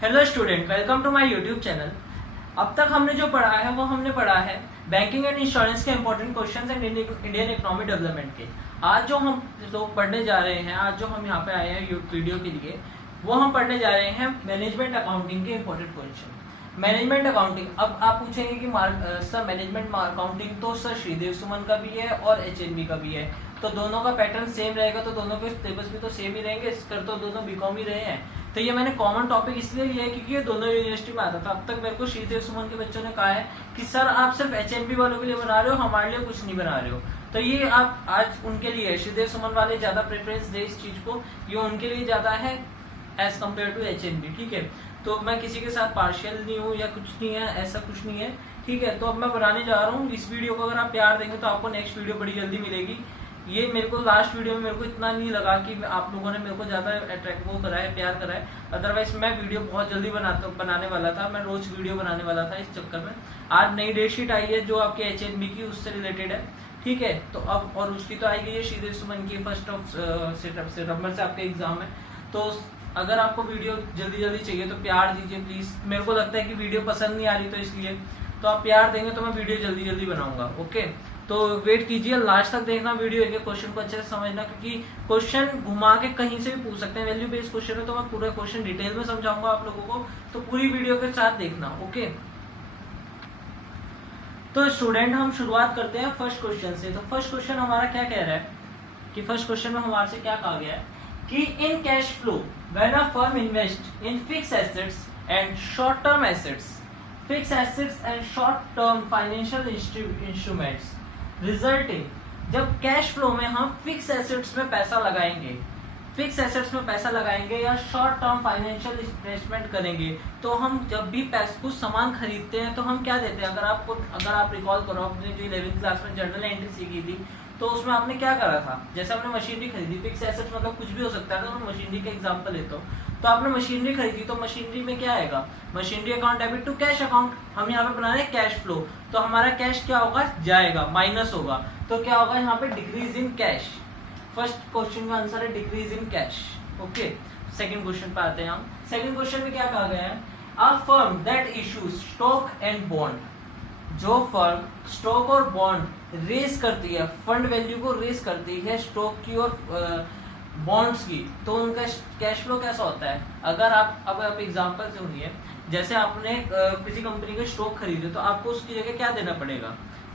Hello student, welcome to my YouTube channel. अब तक हमने जो पढ़ा है वो हमने पढ़ा है बैंकिंग एंड इंश्योरेंस के important questions and Indian economic development के। आज जो हम लोग पढ़ने जा रहे हैं, आज जो हम यहाँ पे आए हैं वीडियो के लिए, वो हम पढ़ने जा रहे हैं मैनेजमेंट अकाउंटिंग के इंपॉर्टेंट क्वेश्चन। मैनेजमेंट अकाउंटिंग, अब आप पूछेंगे कि सर मैनेजमेंट अकाउंटिंग तो सर श्रीदेव सुमन का भी है और एचएनबी का भी है, तो दोनों का पैटर्न सेम रहेगा, तो दोनों के सिलेबस भी तो सेम ही रहेंगे, कर तो दोनों बीकॉम ही रहे हैं। तो ये मैंने कॉमन टॉपिक इसलिए लिया है क्योंकि ये दोनों यूनिवर्सिटी में आता था। अब तक मेरे को श्रीदेव सुमन के बच्चों ने कहा है कि सर आप सिर्फ एचएनबी वालों के लिए बना रहे हो, हमारे लिए कुछ नहीं बना रहे हो। तो ये आप आज उनके लिए, श्रीदेव सुमन वाले ज्यादा प्रेफरेंस दे इस चीज को, ये उनके लिए ज्यादा है एज कम्पेयर टू एचएनबी। ठीक है, तो मैं किसी के साथ पार्शियल नहीं हूँ या कुछ नहीं है, ऐसा कुछ नहीं है। ठीक है, तो अब मैं बनाने जा रहा हूँ इस वीडियो को। अगर आप प्यार देंगे तो आपको नेक्स्ट वीडियो बड़ी जल्दी मिलेगी। ये मेरे को लास्ट वीडियो में मेरे को इतना नहीं लगा कि आप लोगों ने मेरे को ज्यादा अट्रैक्ट वो करा है, प्यार करा है। अदरवाइज मैं वीडियो बहुत जल्दी बनाने वाला था, मैं रोज वीडियो बनाने वाला था। इस चक्कर में आज नई डेट शीट आई है जो आपके एचएनबी की उससे रिलेटेड है। ठीक है, तो अब और उसकी तो आई गई है श्रीदेव सुमन की, 1 सितंबर से आपके एग्जाम है। तो अगर आपको वीडियो जल्दी जल्दी चाहिए तो प्यार दीजिए प्लीज। मेरे को लगता है कि वीडियो पसंद नहीं आ रही, तो इसलिए तो आप प्यार देंगे तो मैं वीडियो जल्दी जल्दी बनाऊंगा। ओके, तो वेट कीजिए, लास्ट तक देखना वीडियो, एक क्वेश्चन को अच्छे से समझना, क्योंकि क्वेश्चन घुमा के कहीं से भी पूछ सकते हैं। वैल्यू बेस्ड क्वेश्चन है तो मैं पूरा क्वेश्चन डिटेल में समझाऊंगा आप लोगों को, तो पूरी वीडियो के साथ देखना। ओके, तो स्टूडेंट हम शुरुआत करते हैं फर्स्ट क्वेश्चन से। तो फर्स्ट क्वेश्चन हमारा क्या कह रहा है कि फर्स्ट क्वेश्चन में हमारे से क्या कहा गया है कि in cash flow when a firm invest in fix assets and short term assets, fix assets and short term financial instruments resulting, जब कैश फ्लो में हम फिक्स एसेट्स में पैसा लगाएंगे, फिक्स एसेट्स में पैसा लगाएंगे या शॉर्ट टर्म फाइनेंशियल इन्वेस्टमेंट करेंगे, तो हम जब भी कुछ सामान खरीदते हैं तो हम क्या देते हैं। अगर आप रिकॉल करो अपने जो 11th क्लास में जर्नल एंट्री सीखी थी, तो उसमें आपने क्या करा था, जैसे आपने मशीनरी खरीदी, फिक्स एसेट्स मतलब कुछ भी हो सकता है, तो मैं मशीनरी का एग्जांपल लेता हूँ। तो आपने मशीनरी खरीदी, तो मशीनरी में क्या आएगा, machinery account debit to cash account. हम यहाँ पे बना रहे हैं कैश फ्लो, तो हमारा कैश क्या होगा, जाएगा, माइनस होगा, तो क्या होगा यहाँ पे decrease in cash. First question का आंसर है decrease in cash. Okay, second question पे आते हैं हम। सेकंड क्वेश्चन में क्या कहा गया है, a firm that issues stock and bond, जो फर्म स्टॉक और बॉन्ड रेज करती है, फंड वैल्यू को रेज करती है स्टॉक की और बॉन्ड्स की, तो उनका कैश फ्लो कैसा होता है। अगर आप एग्जांपल सुनिए, जैसे आपने किसी कंपनी के स्टॉक खरीदे, तो आपको उसकी जगह क्या देना पड़ेगा,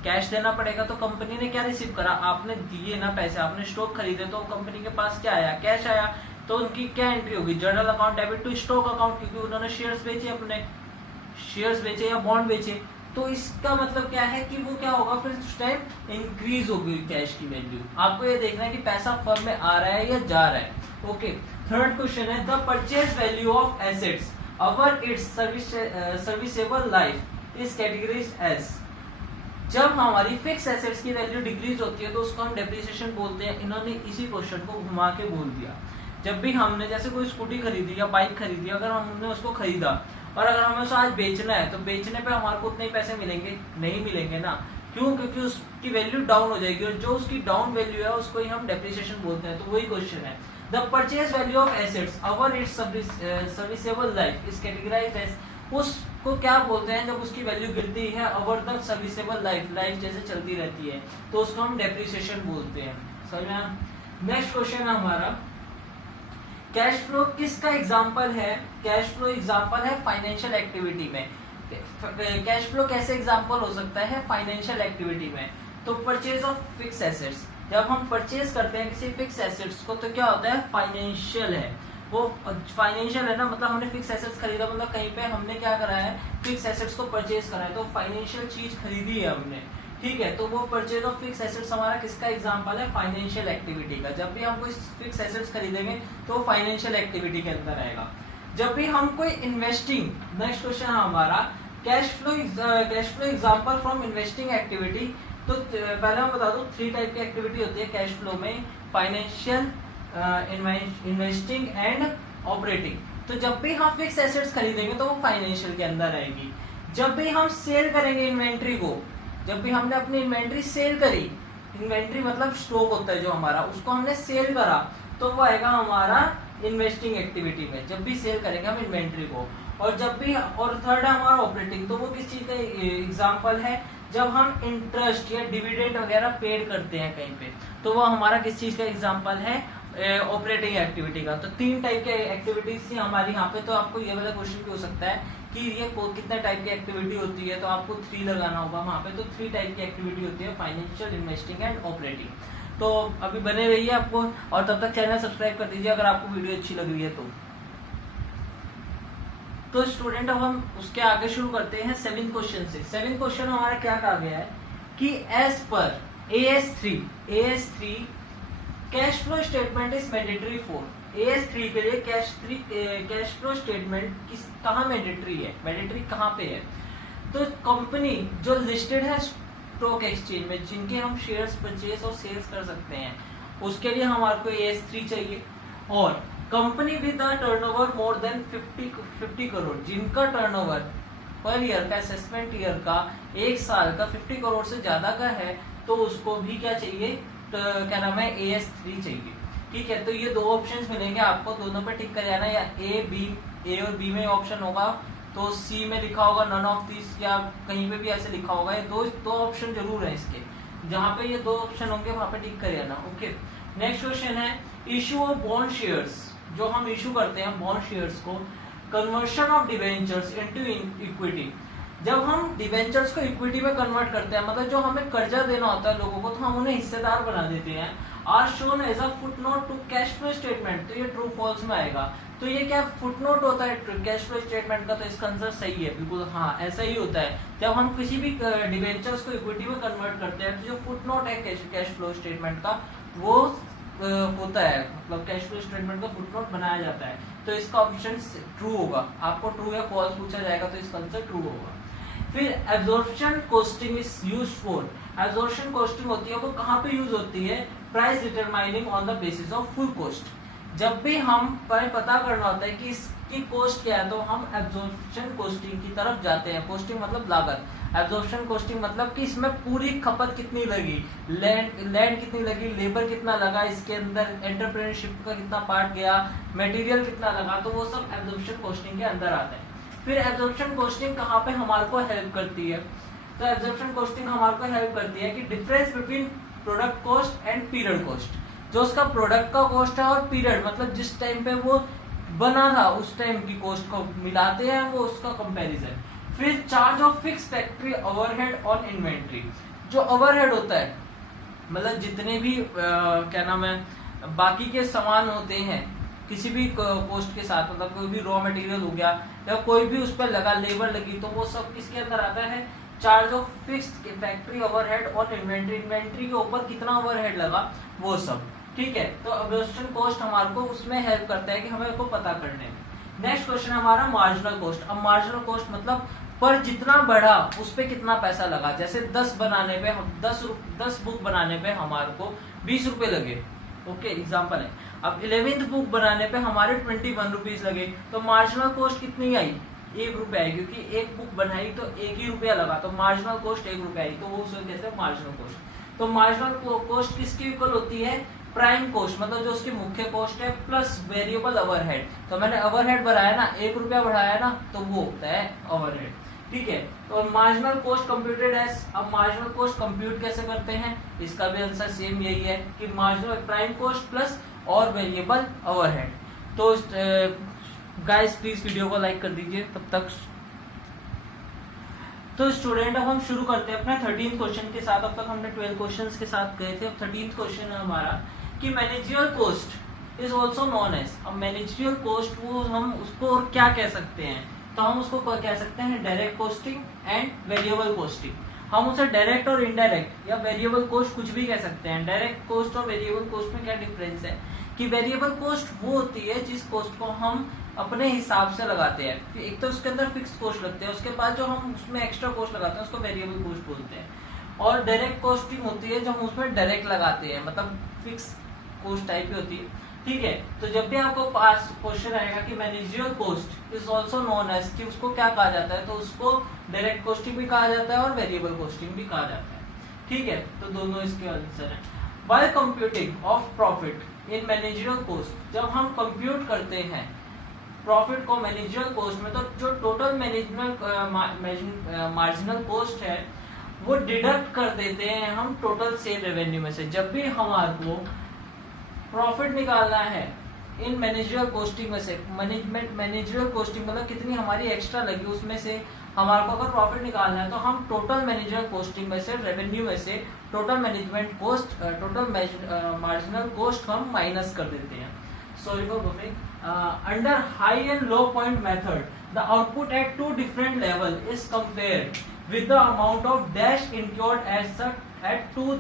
कैश देना पड़ेगा। तो कंपनी ने क्या रिसीव करा, आपने दिए ना पैसे, आपने स्टॉक खरीदे, तो कंपनी के पास क्या आया, कैश आया। तो उनकी क्या एंट्री होगी, journal account debit to stock account, क्योंकि उन्होंने शेयर्स बेचे, अपने शेयर्स बेचे या बॉन्ड बेचे। तो इसका मतलब क्या है कि वो क्या होगा, फिर उस टाइम इंक्रीज होगी कैश की वैल्यू। आपको ये देखना है कि पैसा फर्म में आ रहा है या जा रहा है। ओके, थर्ड क्वेश्चन है the purchase value of assets over its serviceable life is categorised as, जब हमारी फिक्स एसेट्स की वैल्यू डिक्रीज होती है तो उसको हम डेप्रिसिएशन बोलते हैं। इन्होंने इसी क्वेश्चन को घुमा के बोल दिया। जब भी हमने जैसे कोई स्कूटी खरीदी या बाइक खरीदी, अगर हमने उसको खरीदा और अगर हमें उसे आज बेचना है, तो बेचने पे हमारे को उतने पैसे मिलेंगे, नहीं मिलेंगे ना। क्यों, क्योंकि उसकी वैल्यू डाउन हो जाएगी, और जो उसकी डाउन वैल्यू है उसको ही हम डेप्रिसिएशन बोलते हैं। तो वही क्वेश्चन है, the purchase value of assets over its serviceable life is categorised as, उसको क्या बोलते हैं जब उसकी वैल्यू गिरती है over the serviceable life, life जैसे चलती रहती है, तो उसको हम डेप्रिसिएशन बोलते हैं। समझ में। नेक्स्ट क्वेश्चन है हमारा, कैश फ्लो किसका एग्जांपल है, कैश फ्लो एग्जांपल है फाइनेंशियल एक्टिविटी में। कैश फ्लो कैसे एग्जांपल हो सकता है फाइनेंशियल एक्टिविटी में, तो परचेज ऑफ फिक्स एसेट्स, जब हम परचेज करते हैं किसी फिक्स एसेट्स को, तो क्या होता है, फाइनेंशियल है वो, फाइनेंशियल है ना, मतलब हमने फिक्स एसेट्स खरीदा, मतलब कहीं पे हमने क्या करा है, फिक्स एसेट्स को परचेज करा है, तो फाइनेंशियल चीज खरीदी है हमने। ठीक है, तो वो परचेज ऑफ फिक्स एसेट्स हमारा किसका एग्जांपल है, फाइनेंशियल एक्टिविटी का। जब भी हम कोई फिक्स एसेट्स खरीदेंगे तो फाइनेंशियल एक्टिविटी के अंदर आएगा। जब भी हम कोई इन्वेस्टिंग, नेक्स्ट क्वेश्चन है हमारा, cash flow example from investing activity. तो पहले मैं बता दूं 3 टाइप की एक्टिविटी होती है कैश फ्लो में, फाइनेंशियल, इन्वेस्टिंग एंड ऑपरेटिंग। तो जब भी हम फिक्स एसेट्स खरीदेंगे तो वो फाइनेंशियल के अंदर आएगी। जब भी हम सेल करेंगे इन्वेंट्री को, जब भी हमने अपनी इन्वेंट्री सेल करी, इन्वेंट्री मतलब स्टॉक होता है जो हमारा, उसको हमने सेल करा, तो वो आएगा हमारा इन्वेस्टिंग एक्टिविटी में, जब भी सेल करेंगे हम इन्वेंट्री को, और जब भी, और थर्ड है हमारा ऑपरेटिंग, तो वो किस चीज का एग्जांपल है, जब हम इंटरेस्ट या डिविडेंड वगैरह पेड करते हैं कहीं पे, तो वो हमारा किस चीज का एग्जांपल है, ऑपरेटिंग एक्टिविटी का। तो 3 टाइप के एक्टिविटीज थी हमारी यहाँ पे। तो आपको ये वाला क्वेश्चन भी हो सकता है कि ये कितने टाइप की एक्टिविटी होती है, तो आपको 3 लगाना होगा वहाँ पे। तो 3 टाइप की एक्टिविटी होती है, फाइनेंशियल, इन्वेस्टिंग एंड ऑपरेटिंग। तो अभी बने रहिए आपको, और तब तक चैनल सब्सक्राइब कर दीजिए अगर आपको वीडियो अच्छी लग रही है तो स्टूडेंट अब हम उसके आगे शुरू करते हैं 7th क्वेश्चन से। 7th क्वेश्चन हमारा क्या कहा गया है कि एज पर AS3 cash flow statement is mandatory for. AS3 के लिए कैश फ्लो स्टेटमेंट कहाँ मैंडेटरी है, मैंडेटरी कहाँ पे है। तो कंपनी जो लिस्टेड है स्टॉक एक्सचेंज में, जिनके हम शेयर्स परचेज और सेल्स कर सकते हैं, उसके लिए हमारे को AS3 चाहिए। और company with the turnover more than 50 crore, जिनका टर्नओवर पर ईयर का, असेसमेंट ईयर का, 1 साल का 50 करोड़ से ज्यादा का है, तो उसको भी क्या चाहिए, क्या नाम है, AS3 चाहिए। ठीक है, तो ये 2 ऑप्शंस मिलेंगे आपको, दोनों पे टिक कर जाना, या A और B में ऑप्शन होगा, तो C में लिखा होगा नन ऑफ दिस, या कहीं पे भी ऐसे लिखा होगा। ये दो ऑप्शन जरूर है इसके, जहाँ पे ये 2 ऑप्शन होंगे वहां पे टिक कर जाना। ओके, नेक्स्ट क्वेश्चन है इशू ऑफ बॉन्ड शेयर्स। जो हम इशू करते हैं बॉन्ड शेयर्स को, conversion of debentures into equity. जब हम डिवेंचर्स को इक्विटी में कन्वर्ट करते हैं, मतलब जो हमें कर्जा देना होता है लोगों को, तो हम उन्हें हिस्सेदार बना देते हैं। Are shown as a footnote to cash flow statement, तो ये ट्रू फॉल्स में आएगा। तो ये क्या फुटनोट होता है कैश फ्लो स्टेटमेंट का, तो इसका आंसर सही है, बिल्कुल हाँ ऐसा ही होता है। जब हम किसी भी डिवेंचर्स को इक्विटी में कन्वर्ट करते हैं, तो जो फुटनोट है कैश फ्लो स्टेटमेंट का, वो होता है, मतलब कैश फ्लो स्टेटमेंट का फुटनोट बनाया जाता है। तो इसका ऑप्शन ट्रू होगा। आपको ट्रू या फॉल्स पूछा जाएगा तो इसका आंसर ट्रू होगा। फिर absorption costing is used for. Absorption costing होती है, वो कहाँ पे यूज होती है, price determining on the basis of full cost. जब भी हम पता करना होता है कि इसकी कॉस्ट क्या है, तो हम एब्जॉर्प्शन कॉस्टिंग की तरफ जाते हैं। कॉस्टिंग मतलब लागत, एब्जॉर्प्शन कॉस्टिंग मतलब कि इसमें पूरी खपत कितनी लगी, लैंड कितनी लगी, लेबर कितना लगा, इसके अंदर एंटरप्रेन्योरशिप का कितना पार्ट गया, मटेरियल कितना लगा, तो वो सब एब्जॉर्प्शन कॉस्टिंग के अंदर आता है। फिर एब्जॉर्प्शन कॉस्टिंग कहाँ पे हमारे को हेल्प करती है, तो एब्जॉर्प्शन कॉस्टिंग हमारे को हेल्प करती है कि difference between product cost and period cost. जो उसका प्रोडक्ट का कॉस्ट है और पीरियड, मतलब जिस टाइम पे वो बना था उस टाइम की कॉस्ट को मिलाते हैं, वो उसका कंपैरिजन। फिर charge of fix factory overhead on inventory. जो ओवरहेड होता है, मतलब जितने भी क्या नाम है, बाकी के सामान होते हैं किसी भी कॉस्ट के साथ, मतलब कोई भी रॉ मटेरियल हो गया या कोई भी उस पर लगा, लेबर लगी, तो वो सब किसके अंदर आता है, charge of fixed factory overhead और इन्वेंट्री। इन्वेंट्री के ऊपर कितना ओवरहेड लगा वो सब। ठीक है, तो एब्जॉर्प्शन कॉस्ट हमारे को उसमें हेल्प करता है कि हमें को पता करने में। नेक्स्ट क्वेश्चन हमारा मार्जिनल कॉस्ट। अब मार्जिनल कॉस्ट मतलब पर जितना बढ़ा उस पे कितना पैसा लगा। जैसे 10 बनाने पे, 10 बुक बनाने पे हमारे को 20 रुपए लगे। ओके, एग्जाम्पल है। अब 11th बुक बनाने पे हमारे 21 रुपीज लगे, तो मार्जिनल कॉस्ट कितनी आई, 1 रुपया आई, क्योंकि एक बुक बनाई तो 1 ही रुपया लगा, तो मार्जिनल कॉस्ट 1 रुपया आई, तो वो उसे कहते हैं मार्जिनल कॉस्ट। तो मार्जिनल कॉस्ट किसकी इक्वल होती है, प्राइम कॉस्ट, मतलब जो उसकी मुख्य कॉस्ट है प्लस वेरिएबल ओवरहेड। तो मैंने ओवरहेड बढ़ाया ना, 1 रुपया बढ़ाया ना, तो वो होता है ओवरहेड। ठीक है, तो मार्जिनल कॉस्ट कंप्यूटेड एज। अब मार्जिनल कॉस्ट कंप्यूट कैसे करते हैं, इसका भी आंसर सेम यही है कि मार्जिनल प्राइम कॉस्ट प्लस और वेरिएबल ओवरहेड। तो गाइस प्लीज वीडियो को लाइक कर दीजिए तब तक। तो स्टूडेंट अब हम शुरू करते हैं अपना 13th क्वेश्चन के साथ। अब तक हमने 12 क्वेश्चंस के साथ गए थे। अब 13th क्वेश्चन है हमारा कि managerial cost is also known as. अब मैनेजरियल कॉस्ट वो हम उसको और क्या कह सकते हैं, तो हम उसको कह सकते हैं direct costing and variable costing. हम उसे डायरेक्ट और इनडायरेक्ट या वेरिएबल कॉस्ट कुछ भी कह सकते हैं। डायरेक्ट कॉस्ट और वेरिएबल कॉस्ट में क्या डिफरेंस है कि वेरिएबल कॉस्ट वो होती है जिस कॉस्ट को हम अपने हिसाब से लगाते हैं। एक तो उसके अंदर फिक्स कॉस्ट लगते हैं, उसके बाद जो हम उसमें एक्स्ट्रा कॉस्ट लगाते हैं उसको वेरिएबल कॉस्ट बोलते हैं। और डायरेक्ट कॉस्टिंग होती है जो हम उसमें डायरेक्ट लगाते हैं, मतलब फिक्स कॉस्ट टाइप की होती है। ठीक है, तो जब भी आपको पास क्वेश्चन आएगा कि managerial cost is also known as, कि उसको क्या कहा जाता है, तो उसको डायरेक्ट कॉस्टिंग भी कहा जाता है और वेरिएबल कॉस्टिंग भी कहा जाता है। ठीक है, तो दोनों इसके आंसर है। While computing of profit in managerial cost, जब हम कंप्यूट करते हैं प्रॉफिट को मैनेजरियल कॉस्ट में, तो जो टोटल मार्जिनल कॉस्ट है वो डिडक्ट कर देते हैं हम टोटल सेल रेवेन्यू में से। जब भी हमारे को प्रॉफिट निकालना है इन मैनेजरियल कॉस्टिंग में से, मैनेजरियल कॉस्टिंग मतलब कितनी हमारी एक्स्ट्रा लगी उसमें से हमारे को अगर प्रॉफिट निकालना है, तो हम टोटल मैनेजरियल कॉस्टिंग में से, रेवेन्यू में से total management cost, total marginal cost हम माइनस कर देते हैं। Sorry for buffering. Under high and low point method the output at two different level is compared with the amount of dash incurred at two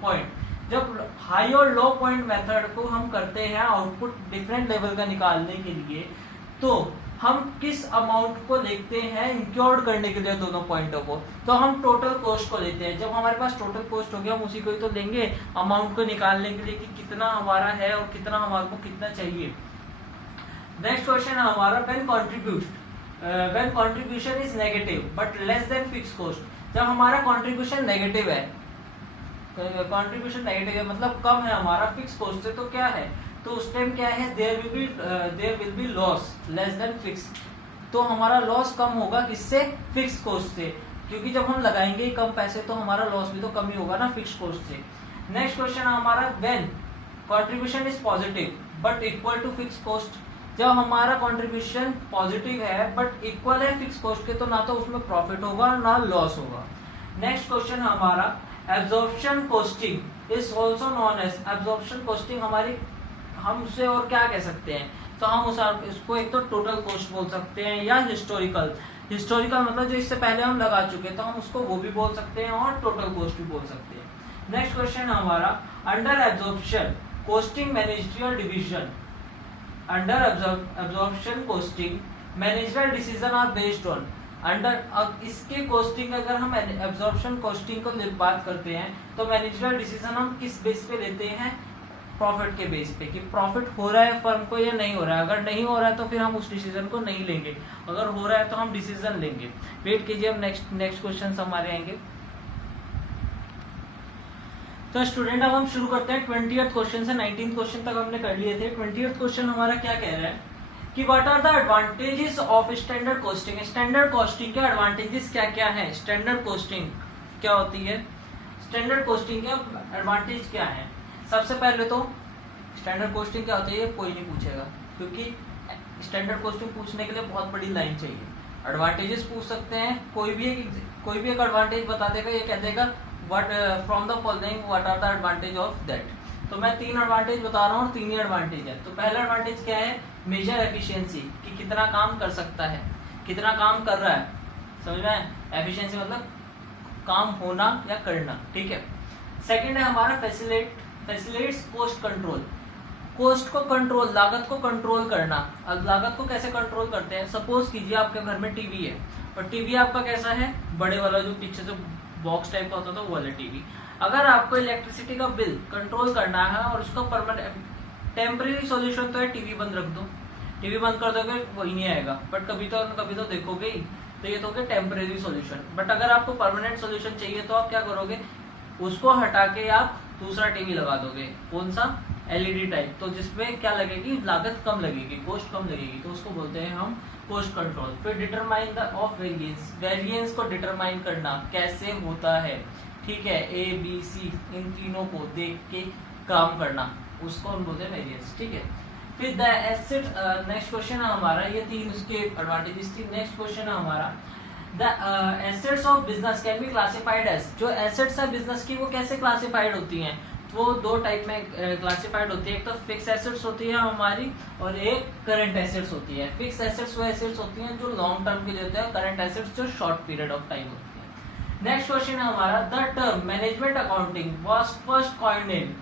point। जब high और लो point method को हम करते हैं आउटपुट डिफरेंट लेवल का निकालने के लिए, तो हम किस अमाउंट को देखते हैं इंक्योर्ड करने के लिए दोनों पॉइंटों को, तो हम टोटल कॉस्ट को लेते हैं। जब हमारे पास टोटल कॉस्ट हो गया, हम उसी को ही तो लेंगे अमाउंट को निकालने के लिए कि कितना हमारा है और कितना हमारे को कितना चाहिए। नेक्स्ट क्वेश्चन है हमारा when contribution is negative but less than fixed cost। जब हमारा contribution नेगेटिव है, contribution नेगेटिव है मतलब कम है हमारा फिक्स कॉस्ट से, तो क्या है, तो उस टाइम क्या है, there will be loss less than fixed। तो हमारा लॉस कम होगा किससे, फिक्स कॉस्ट से, क्योंकि जब हम लगाएंगे कम पैसे तो हमारा लॉस भी तो कम ही होगा ना फिक्स कॉस्ट से। नेक्स्ट क्वेश्चन है हमारा when contribution is positive but equal to fixed cost। जब हमारा कंट्रीब्यूशन पॉजिटिव है बट इक्वल है फिक्स कॉस्ट के, तो ना तो उसमें प्रॉफिट होगा ना लॉस होगा। नेक्स्ट क्वेश्चन हमारा absorption costing is also known as. Absorption costing हमारी, हम उसे और क्या कह सकते हैं, तो हम इसको एक तो टोटल कॉस्ट बोल सकते हैं या हिस्टोरिकल मतलब जो इससे पहले हम लगा चुके हैं, तो हम उसको वो भी बोल सकते हैं और टोटल कॉस्ट भी बोल सकते हैं। नेक्स्ट क्वेश्चन हमारा under absorption costing managerial division. Under absorption costing managerial decision are based on. Under इसके कॉस्टिंग, अगर हम एब्जॉर्प्शन कॉस्टिंग को बात करते हैं तो मैनेजरियल डिसीजन हम किस बेस पे लेते हैं, प्रॉफिट के बेस पे, कि प्रॉफिट हो रहा है फर्म को या नहीं हो रहा है। अगर नहीं हो रहा है तो फिर हम उस डिसीजन को नहीं लेंगे, अगर हो रहा है तो हम डिसीजन लेंगे। वेट कीजिए, अब नेक्स्ट क्वेश्चन हमारे आएंगे। तो स्टूडेंट अब हम शुरू करते हैं 20th क्वेश्चन से। 19th क्वेश्चन तक हमने कर लिए थे। 20th क्वेश्चन हमारा क्या कह रहा है कि what are the advantages of standard costing. Standard costing के एडवांटेजेस क्या क्या है, स्टैंडर्ड कॉस्टिंग क्या होती है, स्टैंडर्ड कॉस्टिंग के एडवांटेज क्या है। सबसे पहले तो स्टैंडर्ड कॉस्टिंग क्या होती है ये कोई नहीं पूछेगा, क्योंकि स्टैंडर्ड कॉस्टिंग पूछने के लिए बहुत बड़ी लाइन चाहिए। एडवांटेजेस पूछ सकते हैं, कोई भी एक एडवांटेज बता देगा, ये कह देगा What from the following what are the advantage of that। तो मैं 3 एडवांटेज बता रहा हूँ, 3 ही एडवांटेज है। तो पहला एडवांटेज क्या है, मेजर एफिशिएंसी, कि कितना काम कर सकता है, कितना काम कर रहा है, समझ में आया। एफिशिएंसी मतलब काम होना या करना, ठीक है। सेकंड है हमारा फैसिलिटेट्स कॉस्ट कंट्रोल। कॉस्ट को कंट्रोल, लागत को कंट्रोल करना। अब लागत को कैसे कंट्रोल करते हैं, सपोज कीजिए आपके घर में टीवी है और टीवी आपका कैसा है, बड़े वाला जो पीछे से बॉक्स टाइप का होता था वो वाला टीवी। अगर आपको इलेक्ट्रिसिटी का बिल कंट्रोल करना है और उसका परमानेंट टेम्परेरी सॉल्यूशन तो है टीवी बंद रख दो, टीवी बंद कर दोगे वही नहीं आएगा, बट कभी तो देखोगे ही, तो ये तो हो गया टेम्परेरी सॉल्यूशन। बट अगर आपको परमानेंट सॉल्यूशन चाहिए तो आप क्या करोगे, उसको हटा के आप दूसरा टीवी लगा दोगे, कौन सा, एलईडी टाइप, तो जिसमें क्या लगेगी, लागत कम लगेगी, कॉस्ट कम लगेगी, तो उसको बोलते हैं हम कॉस्ट कंट्रोल। फिर determine the of variance, variance को डिटरमाइन करना कैसे होता है, ठीक है, ए बी सी इन तीनों को देख के काम करना, उसको हम बोलते हैं वेरिएंस, ठीक है। फिर द एसेट, नेक्स्ट क्वेश्चन है हमारा, ये 3 उसके एडवांटेजेस थी। नेक्स्ट क्वेश्चन है हमारा the assets of business can be classified as. जो एसेट्स है बिजनेस की वो कैसे क्लासिफाइड होती हैं, वो 2 टाइप में क्लासिफाइड होती है। एक तो फिक्स एसेट्स होती है हमारी और एक करंट एसेट्स होती है। फिक्स एसेट्स वो एसेट्स होती हैं जो लॉन्ग टर्म के लिए होते हैं, करंट एसेट्स जो शॉर्ट पीरियड ऑफ टाइम होती है। नेक्स्ट क्वेश्चन है हमारा the term management accounting was first coined in.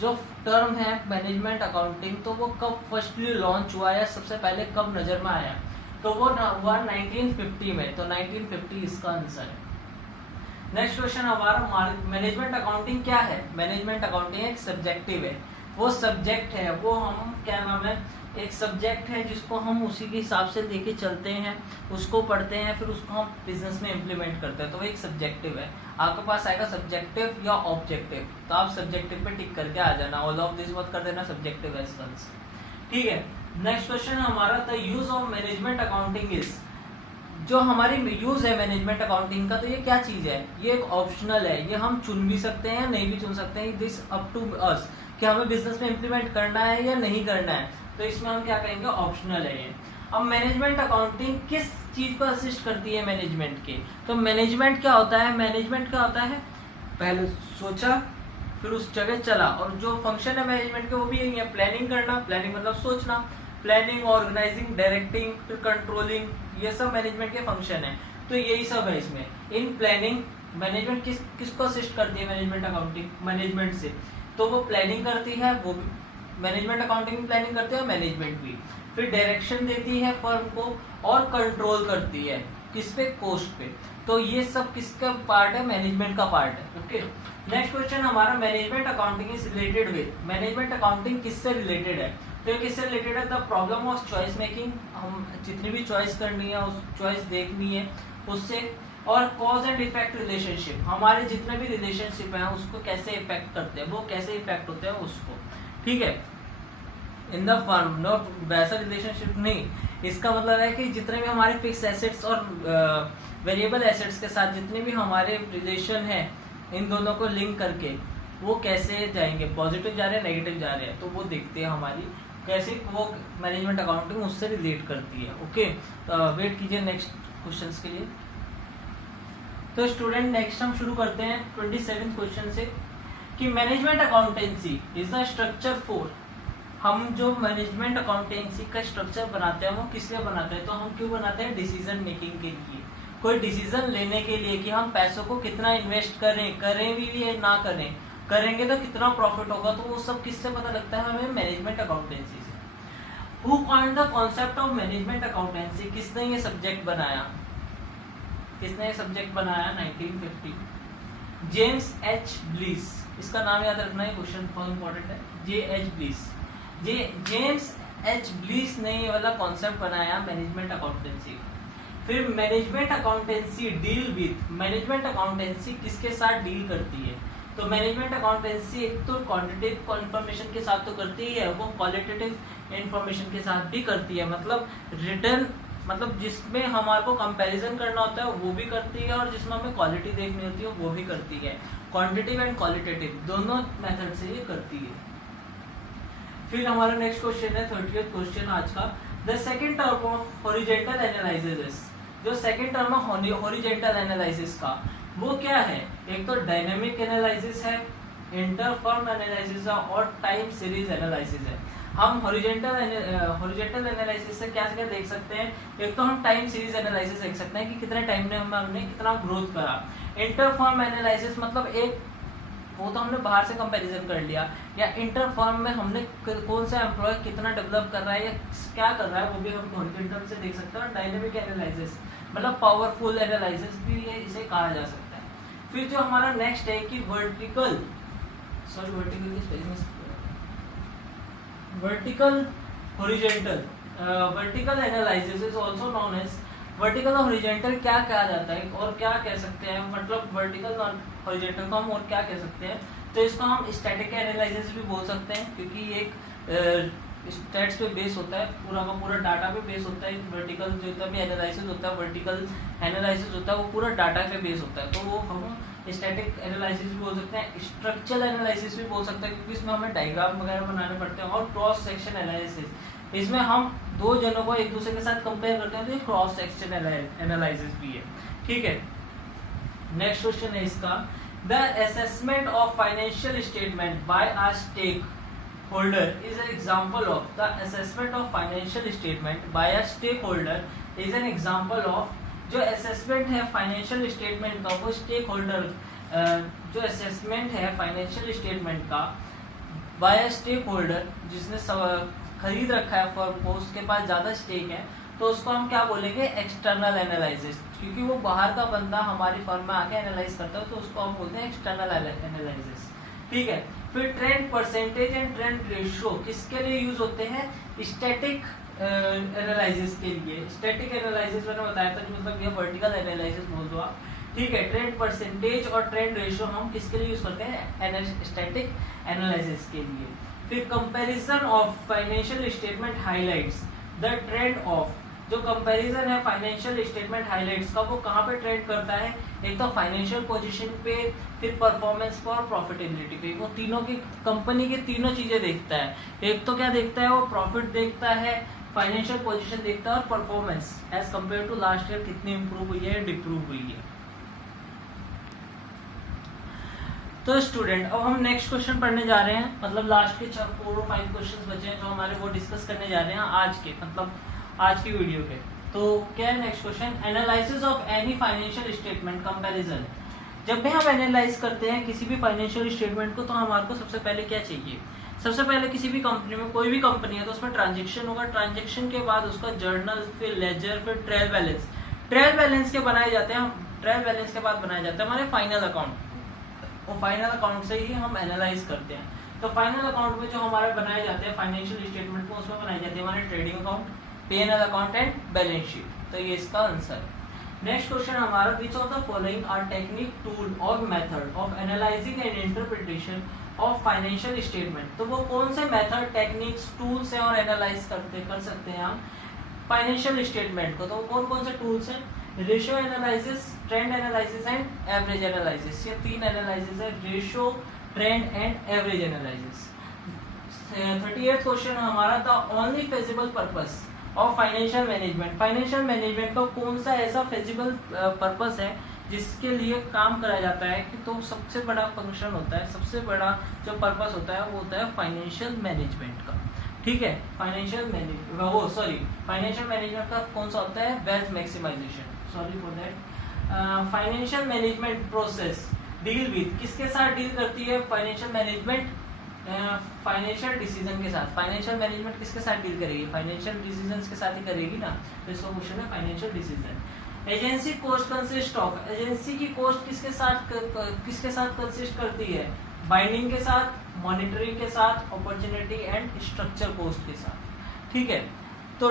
जो टर्म है मैनेजमेंट अकाउंटिंग, तो वो कब फर्स्टली लॉन्च हुआ या सबसे पहले कब नजर में आया, तो वो हुआ 1950 में, तो 1950 इसका आंसर है। नेक्स्ट क्वेश्चन हमारा मैनेजमेंट अकाउंटिंग क्या है। मैनेजमेंट अकाउंटिंग एक सब्जेक्टिव है, वो सब्जेक्ट है, वो हम क्या नाम है, एक सब्जेक्ट है जिसको हम उसी के हिसाब से लेके चलते हैं, उसको पढ़ते हैं, फिर उसको हम बिजनेस में इम्प्लीमेंट करते हैं, तो वो एक सब्जेक्टिव है। आपके पास आएगा सब्जेक्टिव या ऑब्जेक्टिव, तो आप सब्जेक्टिव पे टिक करके आ जाना, ऑल ऑफ दिस मत कर देना, सब्जेक्टिव एज वंस। ठीक है, नेक्स्ट क्वेश्चन हमारा the use of management accounting is, जो हमारी यूज है मैनेजमेंट अकाउंटिंग का, तो ये क्या चीज है, ये एक ऑप्शनल है, ये हम चुन भी सकते हैं नहीं भी चुन सकते हैं, दिस अप टू अस कि हमें बिजनेस में इम्प्लीमेंट करना है या नहीं करना है, तो इसमें हम क्या कहेंगे, ऑप्शनल है ये। अब मैनेजमेंट अकाउंटिंग किस चीज को असिस्ट करती है मैनेजमेंट के, तो मैनेजमेंट क्या होता है, मैनेजमेंट क्या होता है, पहले सोचा फिर उस जगह चला, और जो फंक्शन है मैनेजमेंट के वो भी यही है, प्लानिंग करना, प्लानिंग मतलब सोचना, प्लानिंग, ऑर्गेनाइजिंग, डायरेक्टिंग, फिर कंट्रोलिंग, ये सब मैनेजमेंट के फंक्शन है। तो यही सब है इसमें। इन प्लानिंग मैनेजमेंट किसको असिस्ट करती है, मैनेजमेंट अकाउंटिंग मैनेजमेंट से, तो वो प्लानिंग करती है, वो मैनेजमेंट अकाउंटिंग प्लानिंग करती है, मैनेजमेंट भी। फिर डायरेक्शन देती है फर्म को और कंट्रोल करती है, किस पे, कोस्ट पे। तो ये सब किसका पार्ट है, मैनेजमेंट का पार्ट है। ओके, नेक्स्ट क्वेश्चन हमारा, management accounting is related with, management accounting किससे रिलेटेड है, तो ये किससे रिलेटेड है, the problem of choice making, हम जितनी भी चॉइस करनी है, उस चॉइस देखनी है उससे, और कॉज एंड इफेक्ट रिलेशनशिप, हमारे जितने भी रिलेशनशिप हैं उसको कैसे इफेक्ट करते हैं, वो कैसे इफेक्ट होते हैं उसको। ठीक है, इन द फर्म, नॉट वैसा रिलेशनशिप नहीं, इसका मतलब है कि जितने भी हमारे फिक्स एसेट्स और वेरिएबल एसेट्स के साथ जितने भी हमारे रिलेशन है, इन दोनों को लिंक करके वो कैसे जाएंगे, पॉजिटिव जा रहे हैं, नेगेटिव जा रहे हैं, तो वो देखते हैं हमारी कैसे वो मैनेजमेंट अकाउंटिंग उससे रिलेट करती है। ओके, वेट कीजिए नेक्स्ट क्वेश्चंस के लिए। तो स्टूडेंट नेक्स्ट हम शुरू करते हैं 27 क्वेश्चन से, कि management accountancy is the structure for, हम जो मैनेजमेंट अकाउंटेंसी का स्ट्रक्चर बनाते हैं वो किस लिए बनाते हैं, तो हम क्यों बनाते हैं, डिसीजन मेकिंग के लिए, कोई डिसीजन लेने के लिए कि हम पैसों को कितना इन्वेस्ट करें भी ना करें, करेंगे तो कितना प्रॉफिट होगा, तो वो सब किससे पता लगता है हमें, मैनेजमेंट अकाउंटेंसी से। Who coined the concept of management accountancy, किसने ये सब्जेक्ट बनाया, किसने ये सब्जेक्ट बनाया, 1950, जेम्स एच ब्लीस, इसका नाम याद रखना है, क्वेश्चन बहुत इंपॉर्टेंट है, J.H. Bliss, James H bliss ने ये वाला कॉन्सेप्ट बनाया मैनेजमेंट अकाउंटेंसी। फिर management accountancy deal with, management accountancy किसके साथ डील करती है, तो मैनेजमेंट अकाउंटेंसी एक तो क्वांटिटेटिव इंफॉर्मेशन के साथ तो करती ही है, वो क्वालिटेटिव इंफॉर्मेशन के साथ भी करती है, मतलब रिटर्न, मतलब जिसमें हमारे को कंपैरिजन करना होता है वो भी करती है, और जिसमें हमें क्वालिटी देखनी होती है वो भी करती है, क्वांटिटेटिव एंड क्वालिटेटिव दोनों मेथड से ये करती है। फिर हमारा नेक्स्ट क्वेश्चन है 30th क्वेश्चन आज का, the second term of horizontal analysis, जो सेकंड टर्म है हॉरिजॉन्टल एनालिसिस का, वो क्या है, एक तो डायनेमिक एनालिसिस है, इंटरफर्म एनालिसिस है, और टाइम सीरीज एनालिसिस है। हम हॉरिजॉन्टल एनालिसिस से क्या क्या देख सकते हैं, एक तो हम टाइम सीरीज एनालिसिस देख सकते हैं कि कितने टाइम में हमने कितना ग्रोथ करा। इंटरफर्म एनालिसिस मतलब एक, वो तो हमने बाहर से कंपैरिजन कर लिया, या इंटरफर्म में हमने कौन सा एम्प्लॉय कितना डेवलप कर रहा है या क्या कर रहा है, वो भी हम हॉरिजॉन्टल से देख सकते हैं। और डायनेमिक एनालिसिस मतलब पावरफुल एनालिसिस भी ये इसे कहा जा सकता है। फिर जो हमारा नेक्स्ट है कि vertical horizontal, vertical analysis is also known as vertical और हॉरिजॉन्टल क्या कहा जाता है और क्या कह सकते हैं, मतलब वर्टिकल और हॉरिजॉन्टल को हम और क्या कह सकते हैं, तो इसको हम स्टैटिक एनालिसिस भी बोल सकते हैं, क्योंकि एक स्टैट्स पे बेस होता है, पूरा का पूरा डाटा पे बेस होता है। वर्टिकल जो भी एनालिसिस होता है, वर्टिकल एनालिसिस होता है, वो पूरा डाटा पे बेस होता है, तो वो हम स्टैटिक एनालिसिस भी बोल सकते हैं, स्ट्रक्चरल एनालिसिस भी बोल सकते हैं, क्योंकि इसमें हमें डायग्राम वगैरह बनाने पड़ते हैं। और क्रॉस सेक्शन एनालिसिस, इसमें हम दो जनों को एक दूसरे के साथ कंपेयर करते हैं, तो ये क्रॉस सेक्शन एनालिसिस भी है। ठीक है, नेक्स्ट क्वेश्चन है इसका, the assessment of financial statement by a stakeholder is an example of, the assessment of financial statement by a stakeholder is an example of, जो assessment है financial statement का, वो stakeholder जो assessment है financial statement का by stakeholder, जिसने खरीद रखा है फर्म को, उसके पास ज्यादा स्टेक है, तो उसको हम क्या बोलेंगे, एक्सटर्नल एनालिसिस, क्योंकि वो बाहर का बंदा हमारी फर्म में आके एनालाइज करता है, तो उसको हम बोलते हैं एक्सटर्नल एनालिसिस। ठीक है, फिर trend percentage and trend ratio किसके लिए यूज होते हैं? स्टैटिक एनालिसिस के लिए। स्टैटिक एनालिसिस मैंने बताया था कि मतलब ये वर्टिकल एनालिसिस बोल दो आप, ठीक है। ट्रेंड परसेंटेज और ट्रेंड रेशियो हम किसके लिए यूज करते हैं? स्टैटिक एनालिसिस के लिए। फिर comparison of financial statement highlights the trend of, जो कंपैरिजन है फाइनेंशियल स्टेटमेंट हाइलाइट्स का, वो कहाँ पे ट्रेंड करता है? एक तो फाइनेंशियल पोजीशन पे, फिर परफॉर्मेंस पे और प्रॉफिटेबिलिटी पे। वो तीनों की कंपनी की तीनों चीजें देखता है। एक तो क्या देखता है वो? प्रॉफिट देखता है, फाइनेंशियल पोजीशन देखता है और performance as compare to last year कितनी इंप्रूव हुई है, डिप्रूव हुई है। तो स्टूडेंट अब हम नेक्स्ट क्वेश्चन पढ़ने जा रहे हैं, मतलब लास्ट के 4 और 5 क्वेश्चंस बचे हैं जो हमारे वो डिस्कस करने जा रहे हैं आज के, मतलब आज की वीडियो के। तो क्या है next question? Analysis of any financial statement comparison. जब भी हम एनालाइज करते हैं किसी भी फाइनेंशियल स्टेटमेंट को, तो हमारे को सबसे पहले क्या चाहिए? सबसे पहले किसी भी कंपनी में, कोई भी कंपनी है तो उसमें ट्रांजेक्शन होगा, ट्रांजेक्शन के बाद उसका जर्नल, फिर लेजर, फिर ट्रायल बैलेंस। ट्रायल बैलेंस के बनाए जाते हैं, ट्रायल बैलेंस के बाद बनाए जाते हैं हमारे फाइनल अकाउंट। और फाइनल अकाउंट से ही हम एनालाइज करते हैं। तो फाइनल अकाउंट में जो हमारे बनाए जाते हैं फाइनेंशियल स्टेटमेंट को, उसमें बनाई जाती है हमारे trading account, P&L account and balance sheet. तो ये इसका आंसर है। नेक्स्ट क्वेश्चन हमारा, which of the following are technique, tool और method of analysing and interpretation of financial statement. तो वो कौन से मेथड, टेक्निक्स, टूल्स हैं और एनालाइज कर सकते हैं हम फाइनेंशियल स्टेटमेंट को? तो कौन कौन से टूल्स हैं? Ratio analysis, trend analysis and average analysis. ये 3 एनालिसिस है, ratio, trend and average analysis. 38th question हमारा, the only feasible purpose of financial management. Financial management का कौन सा ऐसा फेजिबल पर्पस है जिसके लिए काम करा जाता है कि तो सबसे बड़ा फंक्शन होता है, सबसे बड़ा जो पर्पस होता है वो होता है फाइनेंशियल मैनेजमेंट का, ठीक है। फाइनेंशियल मैनेजमेंट का कौन सा होता है? Wealth maximisation, sorry for that. Financial management process deal with, किसके साथ डील करती है फाइनेंशियल मैनेजमेंट? फाइनेंशियल डिसीजन के साथ। फाइनेंशियल मैनेजमेंट किसके साथ डील करेगी? फाइनेंशियल डिसीजंस के साथ ही करेगी ना। तो इसका क्वेश्चन है financial decision. Agency cost consist of, agency की कॉस्ट किसके साथ कंसिस्ट करती है? बाइंडिंग के साथ, मॉनिटरिंग के साथ, अपॉर्चुनिटी एंड स्ट्रक्चर कॉस्ट के साथ, ठीक है। तो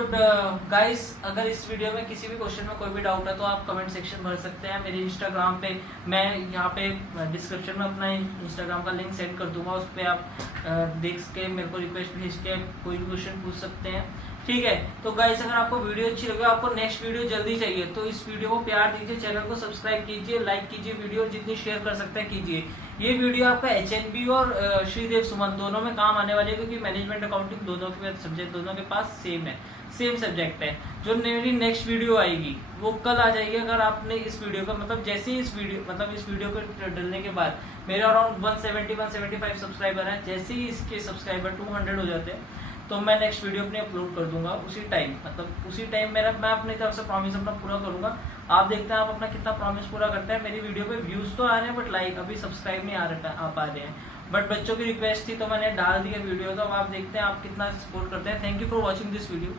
गाइस अगर इस वीडियो में किसी भी क्वेश्चन में कोई भी डाउट है तो आप कमेंट सेक्शन भर सकते हैं। मेरे इंस्टाग्राम पे, मैं यहाँ पे डिस्क्रिप्शन में अपना इंस्टाग्राम का लिंक सेंड कर दूंगा, उस पर आप देख के मेरे को रिक्वेस्ट भेज के कोई भी क्वेश्चन पूछ सकते हैं, ठीक है। तो गाइस अगर आपको वीडियो अच्छी लगे, आपको नेक्स्ट वीडियो जल्दी चाहिए, तो इस वीडियो को प्यार दीजिए, चैनल को सब्सक्राइब कीजिए, लाइक कीजिए, वीडियो जितनी शेयर कर सकते हैं कीजिए। ये वीडियो आपका HNB और श्रीदेव सुमन दोनों में काम आने वाली है, क्योंकि मैनेजमेंट अकाउंटिंग दोनों के सब्जेक्ट दोनों के पास सेम है, सेम सब्जेक्ट है। जो मेरी नेक्स्ट वीडियो आएगी वो कल आ जाएगी। अगर आपने इस वीडियो का मतलब जैसे ही इस वीडियो को डलने के बाद मेरे अराउंड 170-175 सब्सक्राइबर हैं, जैसे ही इसके सब्सक्राइबर 200 हो जाते हैं तो मैं नेक्स्ट वीडियो अपनी अपलोड कर दूंगा उसी टाइम, मतलब उसी टाइम मैं अपनी तरफ से प्रॉमिस अपना पूरा करूंगा। आप देखते हैं आप अपना कितना प्रॉमिस पूरा करते हैं। मेरी वीडियो पे व्यूज तो आ रहे हैं बट लाइक अभी सब्सक्राइब नहीं आ पा रहे हैं, बट बच्चों की रिक्वेस्ट थी तो मैंने डाल दिया वीडियो। तो अब आप देखते हैं आप कितना सपोर्ट करते हैं। Thank you for watching this video.